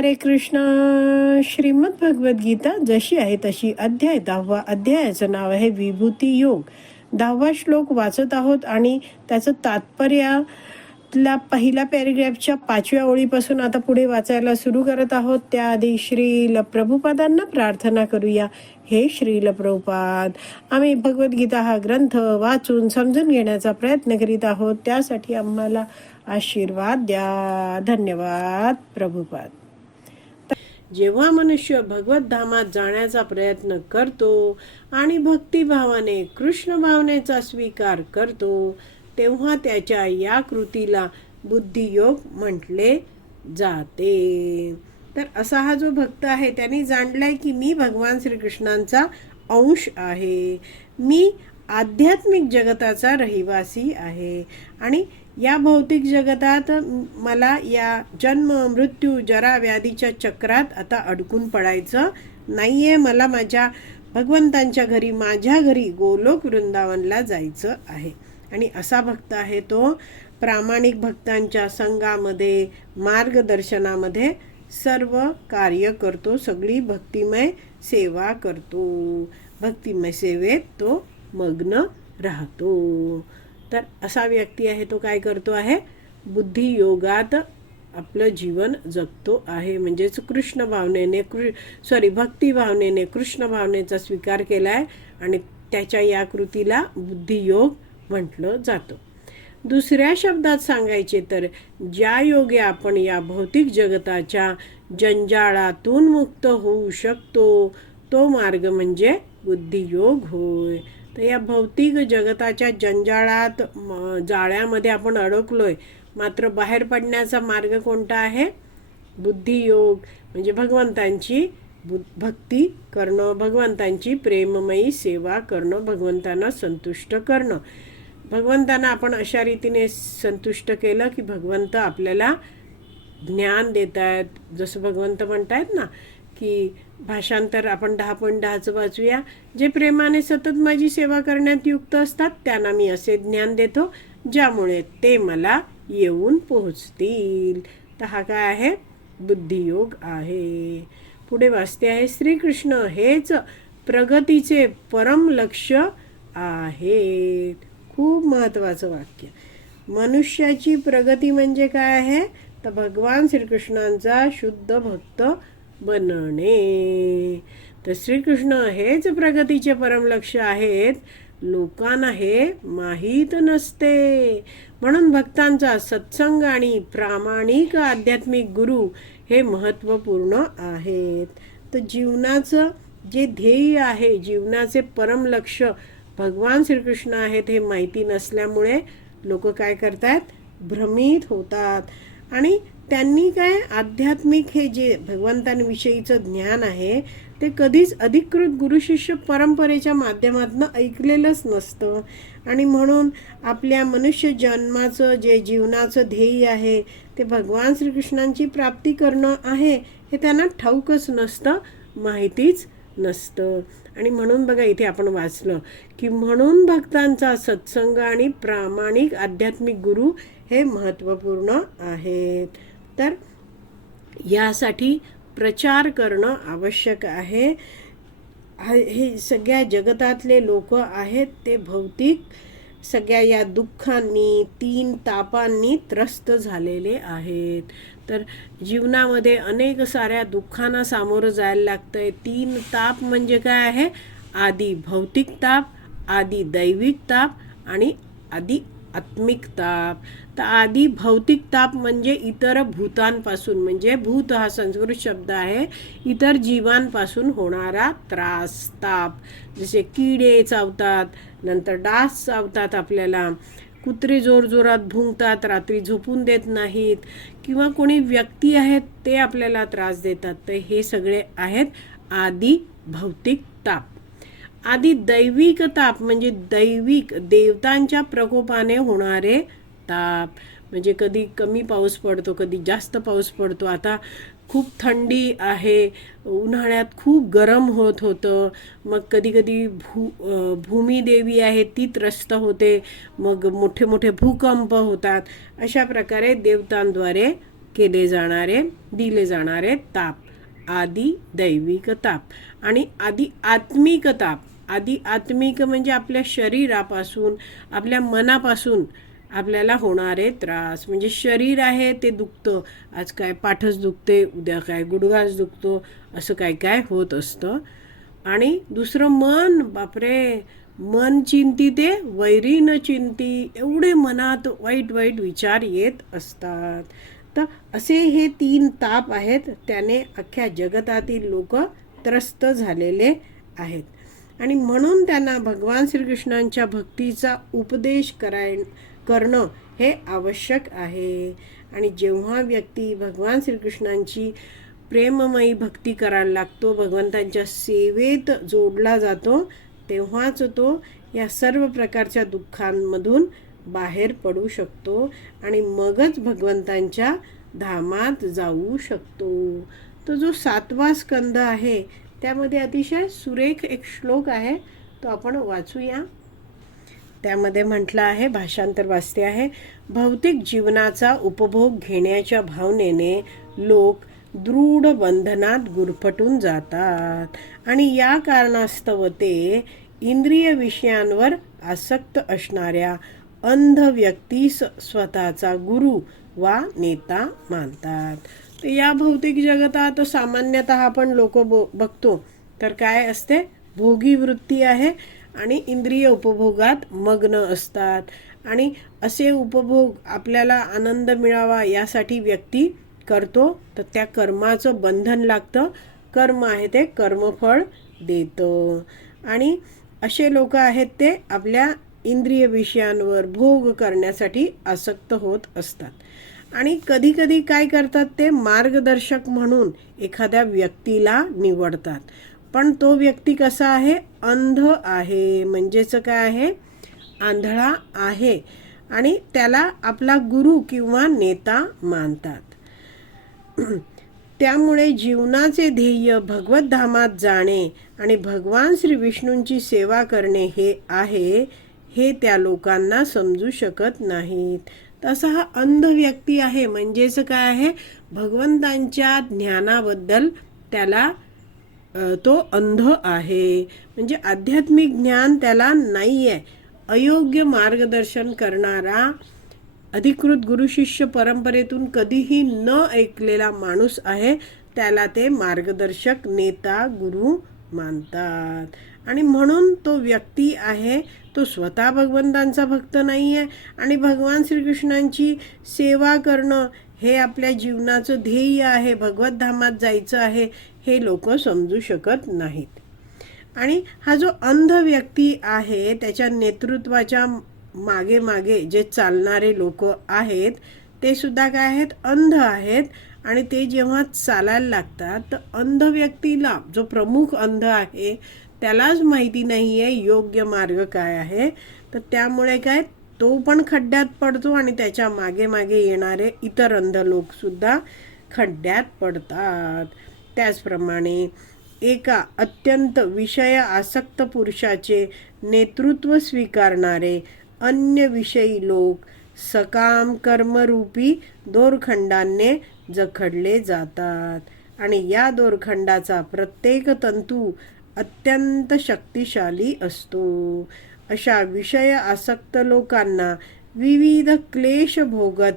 हरे कृष्ण. श्रीमद भगवद्गीता गीता जशी आहे तशी अध्याय दहावा अध्यायाचं नाव आहे विभूती योग. दहावा श्लोक वाचत आहोत आणि त्याचं तात्पर्यातला पहिल्या पॅरेग्राफच्या पाचव्या ओळीपासून आता पुढे वाचायला सुरू करत आहोत. त्याआधी श्रील प्रभुपादांना प्रार्थना करूया. हे श्रील प्रभुपाद आम्ही भगवद्गीता हा ग्रंथ वाचून समजून घेण्याचा प्रयत्न करीत आहोत. त्यासाठी आम्हाला आशीर्वाद द्या. धन्यवाद प्रभुपाद. जेव्हा मनुष्य भगवतधामात जाण्याचा प्रयत्न करतो आणि भक्तिभावाने कृष्ण भावनेचा स्वीकार करतो तेव्हा त्याच्या या कृतीला बुद्धियोग म्हटले जाते. तर असा हा जो भक्त आहे त्यांनी जाणलाय की मी भगवान श्रीकृष्णांचा अंश आहे. मी आध्यात्मिक जगताचा रहिवासी आहे. आणि या भौतिक जगतात मला या जन्म मृत्यू जरा व्याधीच्या चक्रात आता अडकून पडायचं नाही आहे मला माझ्या भगवंतांच्या घरी माझ्या घरी गोलोक वृंदावनला जायचं आहे. आणि असा भक्त आहे तो प्रामाणिक भक्तांच्या संघामध्ये मार्गदर्शनामध्ये सर्व कार्य करतो सगळी भक्तिमय सेवा करतो. भक्तिमय सेवेत तो मग्न राहतो. तर असा व्यक्ती आहे तो काय करतो आहे? बुद्धियोगात आपलं जीवन जगतो आहे. म्हणजेच कृष्ण भावनेने कृ सॉरी भक्ती भावनेने कृष्ण भावनेचा स्वीकार केला आहे आणि त्याच्या या कृतीला बुद्धियोग म्हटलं जातं. दुसऱ्या शब्दात सांगायचे तर ज्या योगे आपण या भौतिक जगताच्या जंजाळातून मुक्त होऊ शकतो तो मार्ग म्हणजे बुद्धियोग होय. तर या भौतिक जगताच्या जंजाळात जाळ्यामध्ये आपण अडकलोय. मात्र बाहेर पडण्याचा मार्ग कोणता आहे? बुद्धियोग. म्हणजे भगवंतांची बु भक्ती करणं भगवंतांची प्रेममयी सेवा करणं भगवंतांना संतुष्ट करणं. भगवंतांना आपण अशा रीतीने संतुष्ट केलं की भगवंत आपल्याला ज्ञान देत आहेत जसं भगवंत म्हणत आहेत ना की भाषांतर आपण दहा पॉईंट दहाचं वाचूया. जे प्रेमाने सतत माझी सेवा करण्यात युक्त असतात त्यांना मी असे ज्ञान देतो ज्यामुळे ते मला येऊन पोहोचतील. तर हा काय आहे? बुद्धियोग आहे. पुढे वाचते आहे श्रीकृष्ण हेच प्रगतीचे परम लक्ष आहे. खूप महत्त्वाचं वाक्य. मनुष्याची प्रगती म्हणजे काय आहे? तर भगवान श्रीकृष्णांचा शुद्ध भक्त बनणे. तर श्रीकृष्ण हेच प्रगतीचे परमलक्ष आहेत. लोकांना हे माहीत नसते. म्हणून भक्तांचा सत्संग आणि प्रामाणिक आध्यात्मिक गुरु हे महत्त्वपूर्ण आहेत. तर जीवनाचं जे ध्येय आहे जीवनाचे परमलक्ष भगवान श्रीकृष्ण आहेत हे माहिती नसल्यामुळे लोक काय करतात? भ्रमित होतात. आणि त्यांनी काय आध्यात्मिक हे जे भगवंतांविषयीचं ज्ञान आहे ते कधीच अधिकृत गुरुशिष्य परंपरेच्या माध्यमातून ऐकलेलंच नसतं. आणि म्हणून आपल्या मनुष्य जन्माचं जे जीवनाचं ध्येय आहे ते भगवान श्रीकृष्णांची प्राप्ती करणं आहे हे त्यांना ठाऊकच नसतं माहितीच नसतं. आणि म्हणून बघा इथे आपण वाचलं की म्हणून भक्तांचा सत्संग आणि प्रामाणिक आध्यात्मिक गुरु हे महत्त्वपूर्ण आहेत. तर यासाठी प्रचार करणं आवश्यक आहे. हे सगळ्या जगतातले लोक आहेत ते भौतिक सगळ्या या दुःखांनी तीन तापांनी त्रस्त झालेले आहेत. तर जीवनामध्ये अनेक साऱ्या दुःखांना सामोरं जायला लागतं आहे तीन ताप म्हणजे काय आहे? आधी भौतिक ताप आधी दैविक ताप आणि आधी आत्मिक ताप. तर आधी भौतिक ताप म्हणजे इतर भूतांपासून म्हणजे भूत हा संस्कृत शब्द आहे इतर जीवांपासून होणारा त्रास ताप. जसे किडे चावतात नंतर डास चावतात आपल्याला. कुत्रे जोरजोरात भुंकतात रात्री झोपून देत नाहीत. किंवा कोणी व्यक्ती आहेत ते आपल्याला त्रास देतात. तर हे सगळे आहेत आधी भौतिक ताप. आधी दैविक ताप म्हणजे दैविक देवतांच्या प्रकोपाने होणारे ताप. म्हणजे कधी कमी पाऊस पडतो कधी जास्त पाऊस पडतो. आता खूप थंडी आहे उन्हाळ्यात खूप गरम होत होतं. मग कधी कधी भू भूमिदेवी आहे ती त्रस्त होते. मग मोठे मोठे भूकंप होतात. अशा प्रकारे देवतांद्वारे केले जाणारे दिले जाणारे ताप. आदी दैविक ताप आणि आधी आत्मिक ताप. आधी आत्मिक म्हणजे आपल्या शरीरापासून आपल्या मनापासून आपल्याला होणारे त्रास. म्हणजे शरीर आहे ते दुखतं. आज काय पाठच दुखते उद्या काय गुडघाच दुखतो असं काय काय होत असतं. आणि दुसरं मन बापरे! मन चिंती ते वैरी न चिंती एवढे मनात वाईट वाईट विचार येत असतात. तर असे हे तीन ताप आहेत त्याने अख्ख्या जगतातील लोक त्रस्त झालेले आहेत. आणि म्हणून त्यांना भगवान श्रीकृष्णांच्या भक्तीचा उपदेश कराय करणं हे आवश्यक आहे. आणि जेव्हा व्यक्ती भगवान श्रीकृष्णांची प्रेममयी भक्ती करायला लागतो भगवंतांच्या सेवेत जोडला जातो तेव्हाच तो या सर्व प्रकारच्या दुःखांमधून बाहेर पडू शकतो आणि मगच भगवंतांच्या धामात जाऊ शकतो. तो जो सातवा स्कंद आहे त्यामध्ये अतिशय सुरेख एक श्लोक आहे तो आपण वाचूया. त्यामध्ये म्हटलं आहे भाषांतर वाचते आहे भौतिक जीवनाचा उपभोग घेण्याच्या भावनेने लोक दृढ बंधनात गुरफटून जातात आणि या कारणास्तव ते इंद्रिय विषयांवर आसक्त असणाऱ्या अंध व्यक्तीस स्वतःचा गुरु वा नेता मानतात. तर या भौतिक जगतात सामान्यतः आपण लोक बघतो. तर काय असते? भोगी वृत्ती आहे आणि इंद्रिय उपभोगात मग्न असतात. आणि असे उपभोग आपल्याला आनंद मिळावा यासाठी व्यक्ती करतो. तर त्या कर्माचं बंधन लागतं. कर्म आहे ते कर्मफळ देतं. आणि असे लोक आहेत ते आपल्या इंद्रिय विषयांवर भोग करण्यासाठी आसक्त होत असतात. आणि कधी कधी काय करतात ते? मार्गदर्शक म्हणून एखाद्या व्यक्तीला निवडतात. पण तो व्यक्ती कसा आहे? अंध आहे. म्हणजेच काय आहे? आंधळा आहे. आणि त्याला आपला गुरु किंवा नेता मानतात. त्यामुळे जीवनाचे ध्येय भगवतधामात जाणे आणि भगवान श्री विष्णूंची सेवा करणे हे आहे हे त्या लोकांना समजू शकत नाहीत. तसा हा अंध व्यक्ती आहे. म्हणजेच काय आहे? भगवंतांच्या ज्ञानाबद्दल त्याला तो अंध आहे. म्हणजे आध्यात्मिक ज्ञान त्याला नाही आहे अयोग्य मार्गदर्शन करणारा अधिकृत गुरुशिष्य परंपरेतून कधीही न ऐकलेला माणूस आहे. त्याला ते मार्गदर्शक नेता गुरु मानतात. आणि म्हणून तो व्यक्ती आहे तो स्वतः भगवंतांचा भक्त नाही आहे आणि भगवान श्रीकृष्णांची सेवा करणं हे आपल्या जीवनाचं ध्येय आहे भगवतधामात जायचं आहे हे लोक समजू शकत नाहीत. आणि हा जो अंध व्यक्ती आहे त्याच्या नेतृत्वाच्या मागे मागे जे चालणारे लोक आहेत ते सुद्धा काय आहेत? अंध आहेत. आणि ते जेव्हा चालायला लागतात तर अंध व्यक्तीला जो प्रमुख अंध आहे त्यालाच माहिती नाही आहे योग्य मार्ग काय आहे. तर त्यामुळे काय तो पण खड्ड्यात पडतो आणि त्याच्यामागे मागे येणारे इतर अंध लोकसुद्धा खड्ड्यात पडतात. त्याचप्रमाणे एका अत्यंत विषय आसक्त पुरुषाचे नेतृत्व स्वीकारणारे अन्य विषयी लोक सकाम कर्मरूपी दोरखंडाने जखडले जातात. आणि या दोरखंडाचा प्रत्येक तंतू अत्यंत शक्तिशाली असतो. अशा विषय आसक्त लोकांना विविध क्लेश भोगत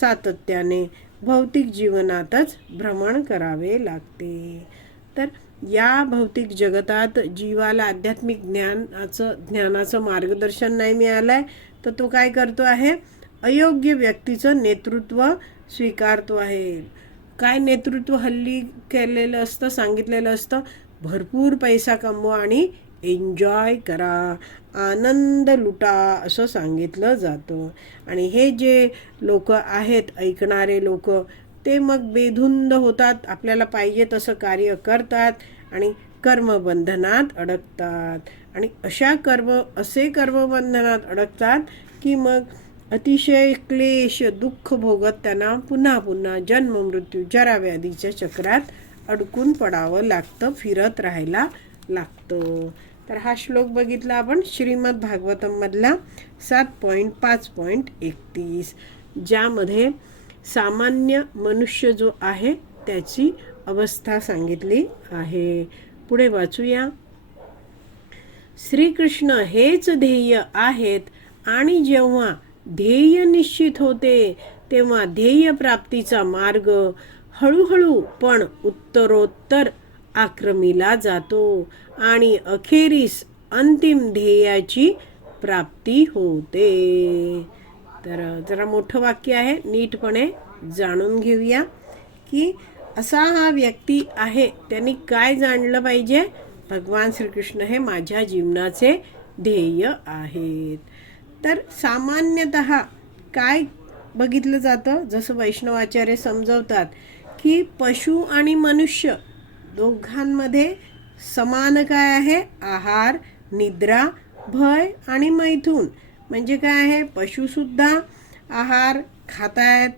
सातत्याने भौतिक जीवनातच भ्रमण करावे लागते. तर या भौतिक जगतात जीवाला आध्यात्मिक ज्ञानाचं ज्ञानाचं मार्गदर्शन नाही मिळालं आहे तर तो काय करतो आहे? अयोग्य व्यक्तीचं नेतृत्व स्वीकारतो आहे. काय नेतृत्व हल्ली केलेलं असतं सांगितलेलं असतं? भरपूर पैसा कमवा आणि एन्जॉय करा. आनंद लुटा असं सांगितलं जातं. आणि हे जे लोक आहेत ऐकणारे लोक ते मग बेधुंद होतात. आपल्याला पाहिजे तसं कार्य करतात आणि कर्मबंधनात अडकतात. आणि अशा कर्म असे कर्मबंधनात अडकतात की मग अतिशय क्लेश दुःख भोगत त्यांना पुन्हा पुन्हा जन्म मृत्यू जराव्याधीच्या चक्रात अडकून पडावं लागतं फिरत राहायला लागतं. तर हा श्लोक बघितला आपण श्रीमद भागवतममधला सात पॉईंट पाच पॉईंट एकतीस ज्यामध्ये सामान्य मनुष्य जो आहे त्याची अवस्था सांगितली आहे. पुढे वाचूया. श्रीकृष्ण हेच ध्येय आहेत आणि जेव्हा ध्येय निश्चित होते तेव्हा ध्येय प्राप्तीचा मार्ग हळूहळू पण उत्तरोत्तर आक्रमीला जातो आणि अखेरीस अंतिम ध्येयाची प्राप्ती होते. तर जरा मोठं वाक्य आहे नीटपणे जाणून घेऊया की असा हा व्यक्ती आहे त्यांनी काय जाणलं पाहिजे? भगवान श्रीकृष्ण हे माझ्या जीवनाचे ध्येय आहेत. तर सामान्यतः काय बघितलं जातं? जसं वैष्णवाचार्य समजवतात की पशु आणि मनुष्य दोघांमध्ये समान काय आहे? आहार निद्रा भय आणि मैथून. म्हणजे काय आहे? पशुसुद्धा आहार खात आहेत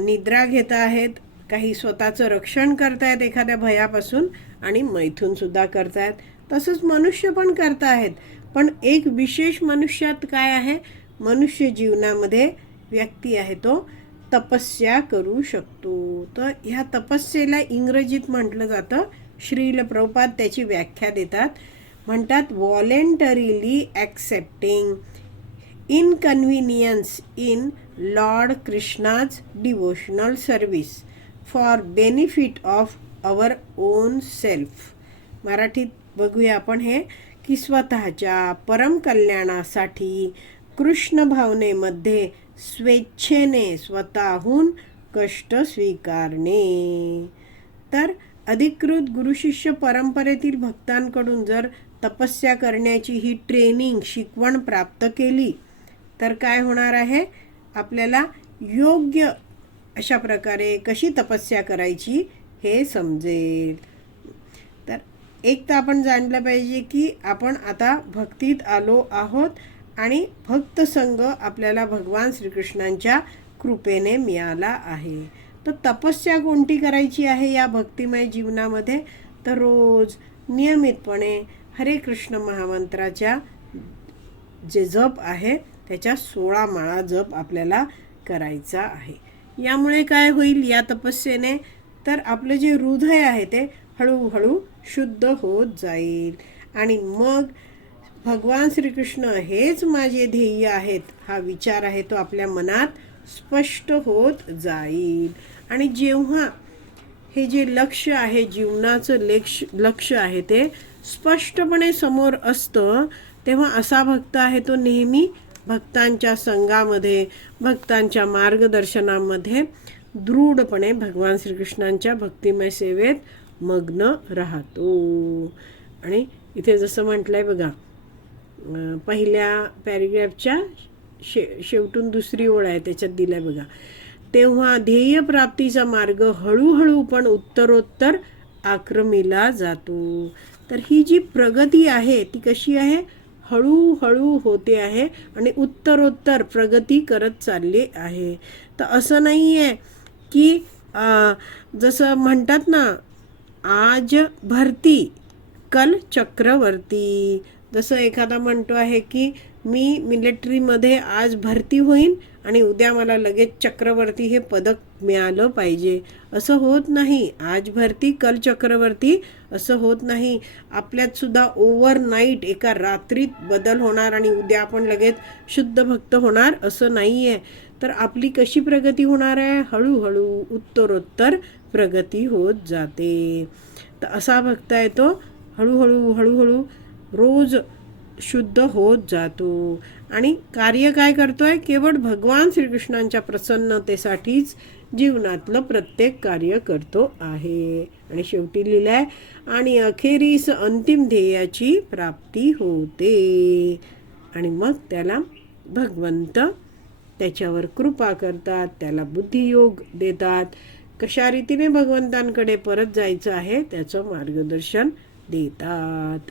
निद्रा घेत आहेत काही स्वतःचं रक्षण करतायत एखाद्या भयापासून आणि मैथूनसुद्धा करतायत. तसंच मनुष्य पण करतायत पण एक विशेष मनुष्यात काय आहे? मनुष्य जीवनामध्ये व्यक्ती आहे तो. तपस्या करू शकतो. तर ह्या तपस्येला इंग्रजीत म्हटलं जातं. श्रील प्रभुपाद त्याची व्याख्या देतात. म्हणतात voluntarily accepting inconvenience in Lord Krishna's devotional service for benefit of our own self मराठीत बघूया आपण हे की स्वतःच्या परमकल्याणासाठी कृष्ण भावनेमध्ये स्वेच्छेने स्वतःहून कष्ट स्वीकारणे. तर अधिकृत गुरुशिष्य परंपरेतील भक्तांकडून जर तपस्या करण्याची ही ट्रेनिंग शिकवण प्राप्त केली तर काय होणार आहे? आपल्याला योग्य अशा प्रकारे कशी तपस्या करायची हे समजेल. तर एक तर आपण जाणलं पाहिजे की आपण आता भक्तीत आलो आहोत आणि भक्त संघ आपल्याला भगवान श्रीकृष्णांच्या कृपेने मिळाला आहे. तर तपस्या कोणती करायची आहे या भक्तिमय जीवनामध्ये? तर रोज नियमितपणे हरे कृष्ण महामंत्राच्या जे जप आहे त्याच्या सोळा माळा जप आपल्याला करायचा आहे. यामुळे काय होईल या तपस्येने? तर आपलं जे हृदय आहे ते हळूहळू शुद्ध होत जाईल. आणि मग भगवान श्रीकृष्ण हेच माझे ध्येय आहेत. हा विचार आहे तो आपल्या मनात स्पष्ट होत जाईल. आणि जेव्हा हे जे लक्ष आहे जीवनाचं लेक्ष लक्ष आहे ते स्पष्टपणे समोर असतं तेव्हा असा भक्त आहे तो नेहमी भक्तांच्या संघामध्ये भक्तांच्या मार्गदर्शनामध्ये दृढपणे भगवान श्रीकृष्णांच्या भक्तिमय सेवेत मग्न राहतो. आणि इथे जसं म्हटलंय बघा पहिल्या पॅरेग्राफच्या शे शेवटून दुसरी ओळ आहे त्याच्यात दिलाय बघा. तेव्हा ध्येय प्राप्तीचा मार्ग हळूहळू पण उत्तरोत्तर आक्रमीला जातो. तर ही जी प्रगती आहे ती कशी आहे? हळूहळू होते आहे आणि उत्तरोत्तर प्रगती करत चालली आहे. तर असं नाही आहे की जसं म्हणतात ना आज भरती कल चक्रवर्ती. जसं एखादा म्हणतो आहे की मी मिलिटरीमध्ये आज भरती होईन आणि उद्या मला लगेच चक्रवर्ती हे पदक मिळालं पाहिजे. असं होत नाही. आज भरती कल चक्रवर्ती असं होत नाही. आपल्यातसुद्धा ओव्हरनाईट एका रात्रीत बदल होणार आणि उद्या आपण लगेच शुद्ध भक्त होणार असं नाही आहे तर आपली कशी प्रगती होणार आहे? हळूहळू उत्तरोत्तर प्रगती होत जाते. तर असा भक्त आहे तो. हळूहळू हळूहळू रोज शुद्ध होत जातो. आणि कार्य काय करतोय? केवळ भगवान श्रीकृष्णांच्या प्रसन्नतेसाठीच जीवनातलं प्रत्येक कार्य करतो आहे. आणि शेवटी लिहिलंय आणि अखेरीस अंतिम ध्येयाची प्राप्ती होते. आणि मग त्याला भगवंत त्याच्यावर कृपा करतात त्याला बुद्धियोग देतात. कशा रीतीने भगवंतांकडे परत जायचं आहे? त्याचं मार्गदर्शन देतात.